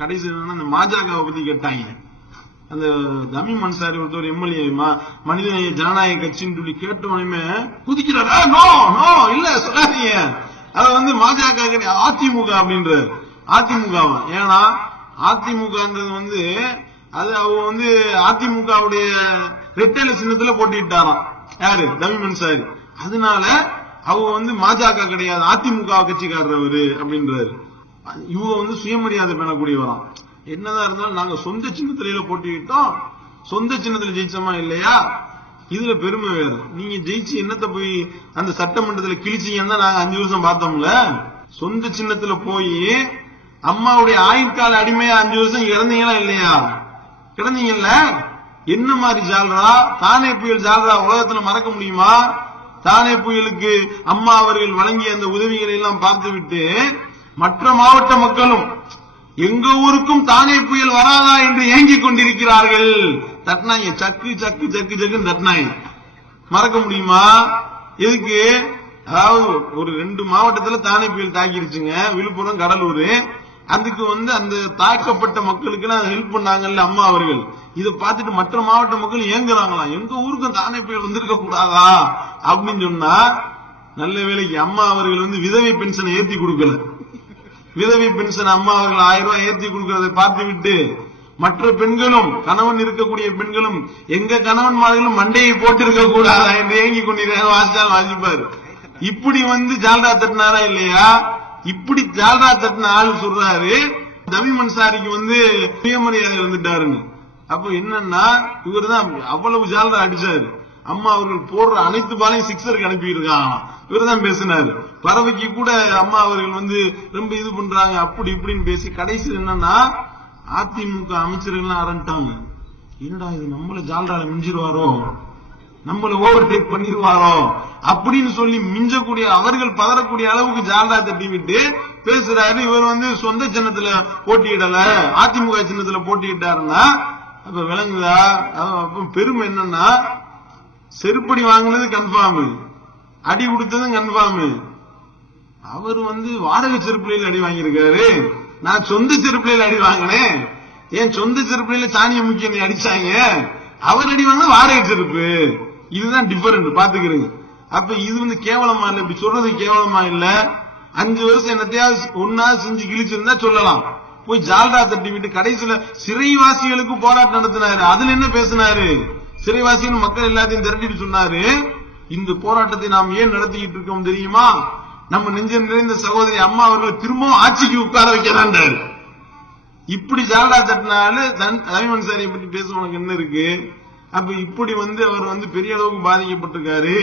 கடைசி அந்த மாஜாக்காவை பத்தி கேட்டாங்க. அந்த தமிம் அன்சாரி ஒருத்தர் எம்எல்ஏ மனிதநேய ஜனநாயக கட்சின்னு சொல்லி கேட்டவனுமே குதிக்கிறாரா? நோ நோ இல்ல சொல்லாதீங்க, அத மாஜக அதிமுக அப்படின்ற அதிமுகவா. ஏன்னா அதிமுகன்றது அது அவங்க அதிமுகவுடைய ரெட்டை சின்னத்துல போட்டிட்டாராம் யாரு தமிம் அன்சாரி. அதனால அவங்க மாஜக கிடையாது அதிமுக கட்சிக்காரர் அப்படின்றாரு. இவங்க சுயமரியாதை பெறக்கூடியவராம். என்னதான் இருந்தாலும் நாங்க சொந்த சின்னத்தில போட்டிட்டோம், சொந்த சின்னத்துல ஜெயிச்சோமா இல்லையா, இதுல பெருமை வேறு. நீங்க ஜெயிச்சு என்னத்தை போய் அந்த சட்டமன்றத்தில் கிழிச்சீங்கன்னா நாங்க 5 வருஷம் பார்த்தோம்ல. சொந்த சின்னத்துல போய் அம்மாவுடைய ஆயுட்கால அடிமையா 5 வருஷம் இறந்தீங்களா இல்லையா? கிடந்தீங்கல்ல. என்ன மாதிரி ஜால்ரா தானே புயல் ஜால்ரா உலகத்துல மறக்க முடியுமா? தானே புயலுக்கு அம்மா அவர்கள் வழங்கிய அந்த உதவிகளை எல்லாம் பார்த்து விட்டு மற்ற மாவட்ட மக்களும் எங்க ஊருக்கும் தானே புயல் வராதா என்று ஏங்கிக் கொண்டிருக்கிறார்கள். தட்னாங்க சக்கு சக்கு சக்கு சக்குன்னு தட்னாங்க. மறக்க முடியுமா? எதுக்கு? அதாவது ஒரு 2 மாவட்டத்துல தானே புயல் தாக்கிருச்சுங்க, விழுப்புரம் கடலூர். அதுக்கு அந்த தாக்கப்பட்ட மக்களுக்கு ஹெல்ப் பண்ணாங்கல்ல அம்மா அவர்கள். இதை பார்த்துட்டு மற்ற மாவட்ட மக்கள் ஏங்குறாங்களாம், எங்க ஊருக்கும் தானே புயல் வந்திருக்க கூடாதா அப்படின்னு சொன்னா, நல்ல வேலைக்கு அம்மா அவர்கள் விதவை பென்ஷனை ஏற்றி கொடுக்கல. விதவை பென்ஷன் அம்மா அவர்கள் 1000 ரூபாய் ஏற்றி கொடுக்கிறதை பார்த்து விட்டு மற்ற பெண்களும் கணவன் இருக்கக்கூடிய பெண்களும் எங்க கணவன்மார்களும் மண்டையை போட்டிருக்க கூடாதா என்று ஏங்கி கொண்டிருக்காங்க. வாசிச்சாலும் வாசிப்பாரு. இப்படி ஜால்ரா தட்டினாரா இல்லையா? இப்படி ஜால்ரா தட்டின ஆளு சொல்றாரு தமிம் அன்சாரிக்கு சுயமரியாதை வந்துட்டாருன்னு. அப்ப என்னன்னா இவர் தான் அவ்வளவு ஜால்ரா அடிச்சாரு. அம்மா அவர்கள் போடுற அனைத்து பாலையும் சிக்ஸருக்கு அனுப்பி இருக்காங்க. இவர் தான் பேசினாரு. பறவைக்கு கூட அம்மா அவர்கள் ரொம்ப இது பண்றாங்க அப்படி இப்படின்னு பேசி கடைசி என்னன்னா அதிமுக அமைச்சர்கள் ஆரம்பிட்டாங்க. என்னடா இது நம்மள ஜால்ரால மிஞ்சிருவாரோ, நம்மள ஓவர் டேக் பண்ணிடுவாரோ அப்படின்னு சொல்லி மிஞ்சக்கூடிய அவர்கள் பதறக்கூடிய அளவுக்கு ஜால்ரா தட்டி விட்டு பேசுறாரு. இவர் சொந்த சின்னத்துல போட்டியிடல, அதிமுக சின்னத்துல போட்டியிட்டாருன்னா அப்ப விளங்குதா? பெருமை என்னன்னா செருப்படி வாங்கினது கன்ஃபார்ம், அடி கொடுத்ததும் கன்ஃபார்ம். அவர் வாடகை செருப்புலையில் அடி வாங்கியிருக்காரு. நான் சொந்த செருப்புலையில் அடி வாங்கினேன். ஏன் சொந்த செருப்புலையில சாணிய முக்கிய அடிச்சாங்க, அவர் அடி வாங்கினா வாடகை செருப்பு. இதுதான் டிஃபரெண்ட், பாத்துக்கிறீங்க. அப்ப இது கேவலமா இல்ல, இப்படி சொல்றது கேவலமா இல்ல. 5 வருஷம் என்னத்தையாவது ஒன்னா செஞ்சு கிழிச்சிருந்தா சொல்லலாம். போய் ஜால்ரா தட்டி விட்டு கடைசியில சிறைவாசிகளுக்கு போராட்டம் நடத்தினாரு. அதுல என்ன பேசினாரு? சிறைவாசிகள் மக்கள் எல்லாத்தையும் திரட்டிட்டு சொன்னாரு, இந்த போராட்டத்தை நாம் ஏன் நடத்திக்கிட்டு இருக்கோம் தெரியுமா? நம்ம நெஞ்சம் நிறைந்த சகோதரி அம்மா அவர்கள் திரும்பவும் ஆட்சிக்கு உட்கார வைக்கிறார். இப்படி ஜால்ரா தட்டினாலு தமிம் அன்சாரியை பற்றி பேச உனக்கு என்ன இருக்கு? அப்ப இப்படி அவர் பெரிய அளவுக்கு பாதிக்கப்பட்டிருக்காரு.